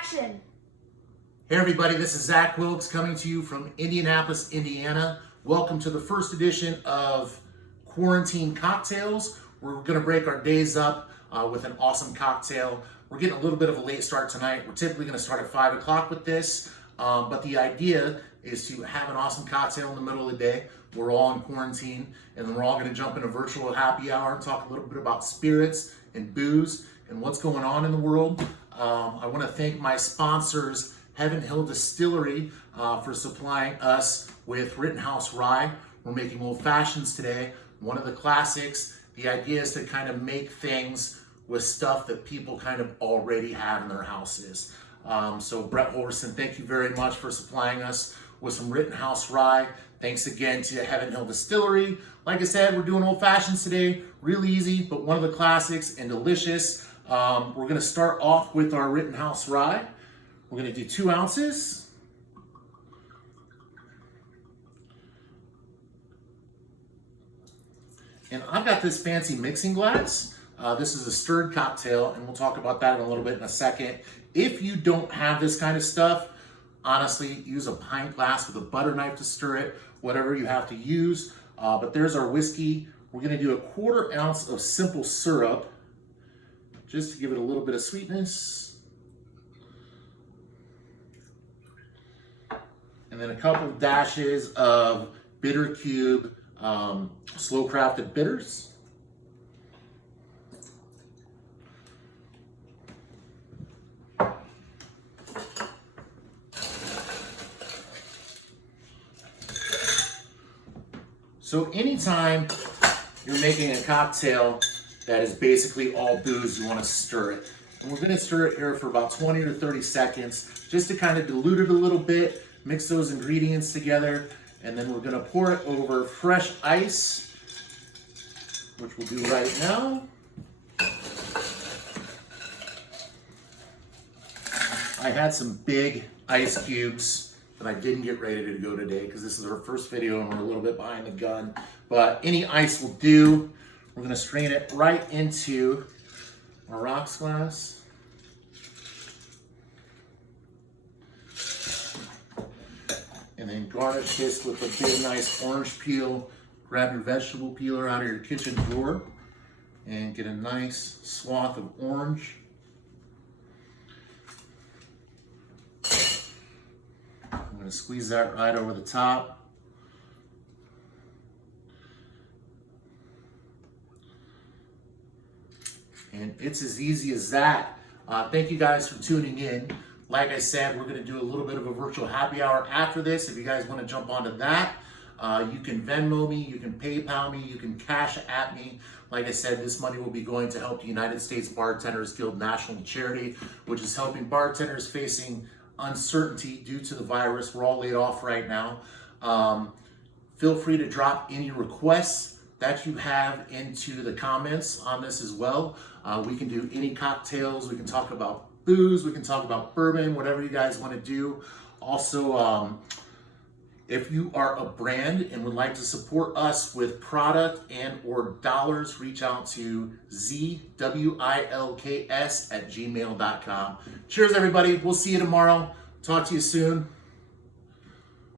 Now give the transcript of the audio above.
action. Hey everybody, this is Zach Wilks coming to you from Indianapolis, Indiana. Welcome to the first edition of Quarantine Cocktails. We're going to break our days up with an awesome cocktail. We're getting a little bit of a late start tonight. We're typically going to start at 5 o'clock with this, but the idea is to have an awesome cocktail in the middle of the day. We're all in quarantine, and then we're all going to jump in a virtual happy hour and talk a little bit about spirits and booze and what's going on in the world. I want to thank my sponsors, Heaven Hill Distillery, for supplying us with Rittenhouse Rye. We're making old fashions today, one of the classics. The idea is to kind of make things with stuff that people kind of already have in their houses. So Brett Holverson, thank you very much for supplying us with some Rittenhouse Rye. Thanks again to Heaven Hill Distillery. Like I said, we're doing old fashions today. Really easy, but one of the classics and delicious. We're gonna start off with our Rittenhouse Rye. We're gonna do 2 ounces. And I've got this fancy mixing glass. This is a stirred cocktail, and we'll talk about that in a little bit in a second. If you don't have this kind of stuff, honestly, use a pint glass with a butter knife to stir it, whatever you have to use. But there's our whiskey. We're gonna do a 1/4 ounce of simple syrup, just to give it a little bit of sweetness. And then a couple dashes of Bitter Cube slow crafted bitters. So anytime you're making a cocktail that is basically all booze, you want to stir it. And we're going to stir it here for about 20 to 30 seconds just to kind of dilute it a little bit, mix those ingredients together, and then we're going to pour it over fresh ice, which we'll do right now. I had some big ice cubes that I didn't get ready to go today because this is our first video and we're a little bit behind the gun. But any ice will do. We're gonna strain it right into our rocks glass. And then garnish this with a big nice orange peel. Grab your vegetable peeler out of your kitchen drawer and get a nice swath of orange. I'm going to squeeze that right over the top. And it's as easy as that. Thank you guys for tuning in. Like I said, we're going to do a little bit of a virtual happy hour after this. If you guys want to jump onto that, you can Venmo me, you can PayPal me, you can Cash App me. Like I said, this money will be going to help the United States Bartenders Guild National Charity, which is helping bartenders facing uncertainty due to the virus. We're all laid off right now. Feel free to drop any requests that you have into the comments on this as well. We can do any cocktails. We can talk about booze. We can talk about bourbon, whatever you guys want to do. Also, if you are a brand and would like to support us with product and or dollars, reach out to ZWILKS@gmail.com. Cheers, everybody. We'll see you tomorrow. Talk to you soon.